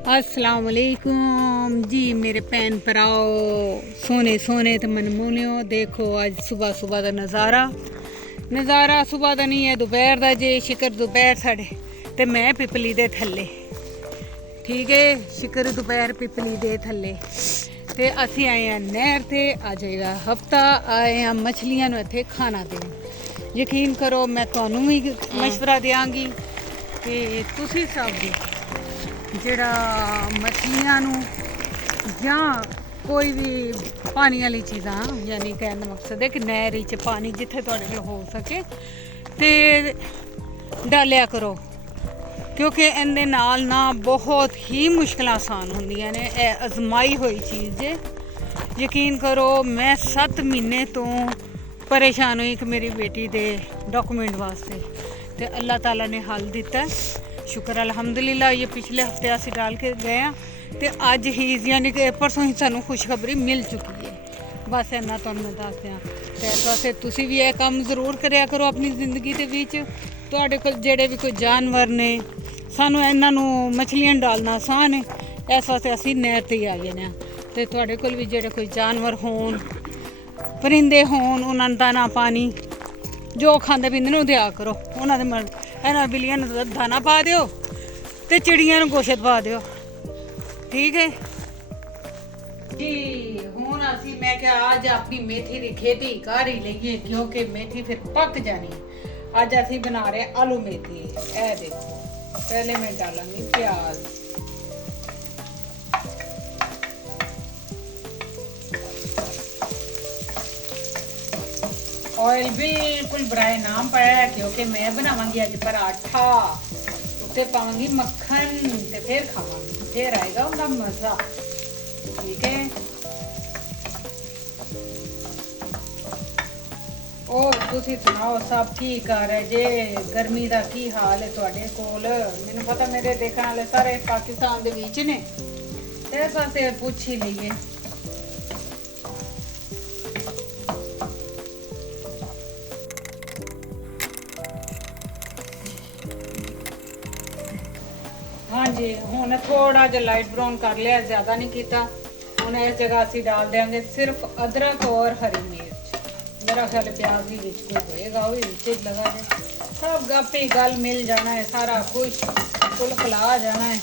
अस्सलाम वालेकुम जी मेरे भैन भराओ सोने सोने ते मनमोनियो। देखो अज सुबह सुबह का नज़ारा सुबह का नहीं है दोपहर का जे शिकर दोपहर साढ़े ते मैं पिपली दे थल्ले ठीक है शिकर दोपहर पिपली दे थल्ले ते असी आए हैं नहर ते अज का हफ्ता आए हैं मछलियां इत्थे खाना देन। यकीन करो मैं तुहानू भी मशवरा देंगी कि तुसी सब भी ਜਿਹੜਾ ਮੱਛਲੀਆਂ ਨੂੰ ਜਾਂ ਕੋਈ ਵੀ ਪਾਣੀ ਵਾਲੀ ਚੀਜ਼ਾਂ ਯਾਨੀ ਕਹਿਣ ਦਾ ਮਕਸਦ ਹੈ ਕਿ ਨਹਿਰ ਵਿੱਚ ਪਾਣੀ ਜਿੱਥੇ ਤੁਹਾਡੇ ਕੋਲ ਹੋ ਸਕੇ ਤੇ ਡਾਲਿਆ ਕਰੋ ਕਿਉਂਕਿ ਇਹਦੇ ਨਾਲ ਨਾ ਬਹੁਤ ਹੀ ਮੁਸ਼ਕਲਾਂ ਆਸਾਨ ਹੁੰਦੀਆਂ ਨੇ। ਇਹ ਅਜ਼ਮਾਈ ਹੋਈ ਚੀਜ਼ ਹੈ। ਯਕੀਨ ਕਰੋ मैं 7 ਮਹੀਨੇ ਤੋਂ ਪਰੇਸ਼ਾਨ ਹੋਈ ਕਿ ਮੇਰੀ ਬੇਟੀ ਦੇ ਡਾਕੂਮੈਂਟ ਵਾਸਤੇ ਤੇ ਅੱਲਾਹ ਤਾਲਾ ने हल दिता। शुक्र अलहमदुलिल्लाह। ये पिछले हफ्ते असी डाल के गए हैं तो अज ही यानी कि परसों ही सानू खुशखबरी मिल चुकी है। बस इन्ना तुहानू मैं दस दियां ते इस वास्ते तुसी भी यह काम जरूर करया करो अपनी जिंदगी दे विच। तुहाडे कोल जेड़े भी कोई जानवर ने सानू इन्हां नू मछलियां डालना आसान है इस वास्ते असी नहर ते ही आ गए हैं। ते तुहाडे कोल भी जेड़े कोई जानवर होण परिंदे होण उन्हां नू दाना पानी जो खांदे पींदे ने दिया करो। उन्हां दे इन्हां बिल्लियां नू दाना पा दिओ ते चिड़ियां नू गोशत पा दिओ ठीक है जी। हुण असी मैं क्या अज अपनी मेथी की खेती कर ही लईए क्योंकि मेथी फिर पक जानी। अज असी बना रहे आलू मेथी। ए देखो पहले मैं डालांगी प्याज ऑयल बिल्कुल बराए नाम पाया है क्योंकि मैं बनावांगी अज पराठा उत्ते पावांगी मक्खन ते फिर खावांगी फिर आएगा उनका मज़ा ठीक है। और तुसी सुनाओ सब की कर रहे जे गर्मी का की हाल है तुहाडे कोल। मैनूं पता मेरे देखने वाले सारे पाकिस्तान दे विच ने ते इस वास्ते पुछ ही लईए। हाँ जी हुण थोड़ा जिहा लाइट ब्राउन कर लिया ज़्यादा नहीं किया। हुण इस जगह असी डाल देंगे सिर्फ अदरक और हरी मिर्च। मेरा ख्याल प्याज भी विच कोई होएगा वो भी विच लगा दे सब गप्पे गल मिल जाना है सारा कुछ कुल खिला जाना है।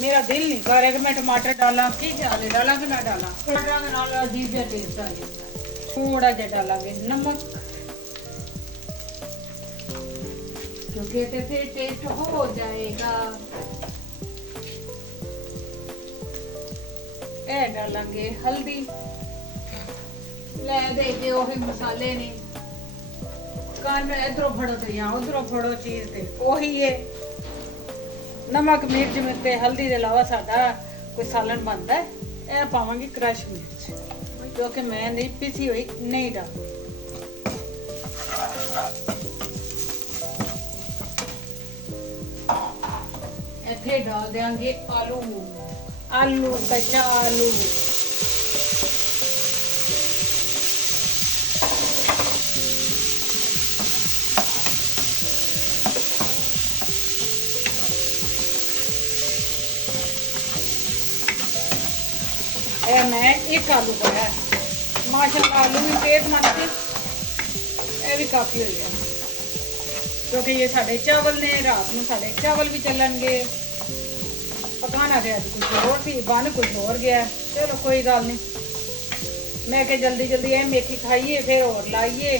मेरा दिल नहीं कर रहा कि मैं टमाटर डाला की ख्याल है डाला कि ना डाला। टमाटर के नाल अजीब जिहा टेस्ट आ जाता। थोड़ा जिहा डालांगे नमक क्योंकि तो फिर टेस्ट हो जाएगा। ए डालेंगे हल्दी ले दे के वही मसाले ने कान में इधरों फड़ो तो यहाँ उधरों फड़ो चीज ते वही है। नमक मिर्च मिर्च हल्दी के अलावा साडा कोई सालन बनता है। ए पावांगी क्रश मिर्च क्योंकि मैं नहीं पिसी हुई नहीं डालती। इत्थे डाल देंगे आलू आलू कच्चा आलू ए मैं एक आलू पाया माशाल्लाह आलू भी सेहतमंद थे ये भी काफ़ी हो गया क्योंकि ये साढ़े चावल ने रात में साढ़े चावल भी चलनगे। पकाना तो अज कुछ होर सी बन कुछ होर गया। चलो कोई गल नहीं मैं कि जल्दी जल्दी ये मेथी खाइए फिर और लाइए।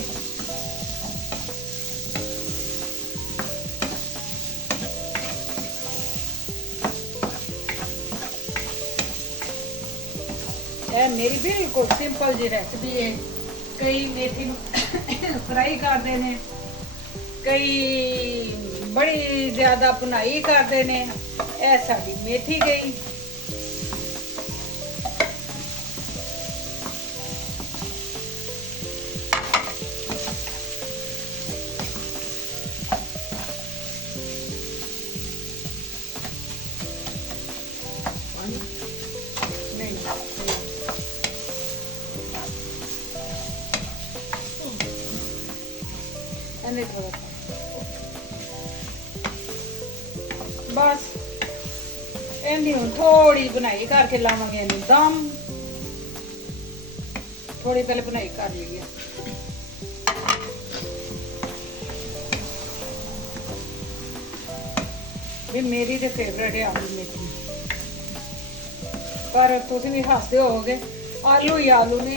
ये मेरी बिल्कुल सिंपल जी रेसिपी है। कई मेथी फ्राई करते हैं कई बड़ी ज्यादा भुनाई करते हैं। ए साडी मेथी गई थोड़ा सा बस इन्नी हुण थोड़ी बनाई करके लावांगे इन्नू दम थोड़ी पहले बनाई कर लीए भी मेरी तो फेवरेट है आलू मेथी पर तुसीं भी हसदे होगे आलू ही आलू ने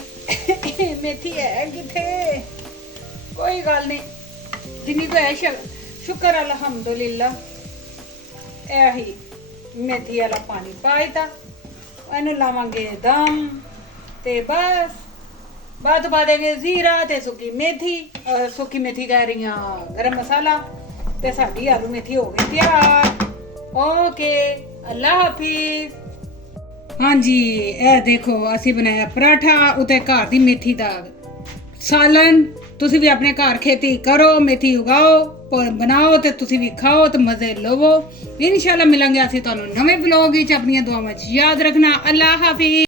मेथी है किथे कोई गल नहीं जिन्नी को है शुक्र अल्हम्दुलिल्लाह यही मेथी वाला पानी पाईता इन्हू लावांगे दम ते बस बाद पा देंगे जीरा ते सुक्की मेथी कह रही गरम मसाला ते साडी आलू मेथी हो गई तैयार ओके अल्लाह हाफिज हाँ जी ए देखो असी बनाया पराठा उते घर दी मेथी दा सालन तुसी भी अपने घर खेती करो मेथी उगाओ बनाओ ते तुसी भी खाओ ते मजे लवो इंशाल्लाह मिलांगे असी तुहानू नवे ब्लॉग विच अपनी दुआवां च याद रखना अल्लाह हाफिज।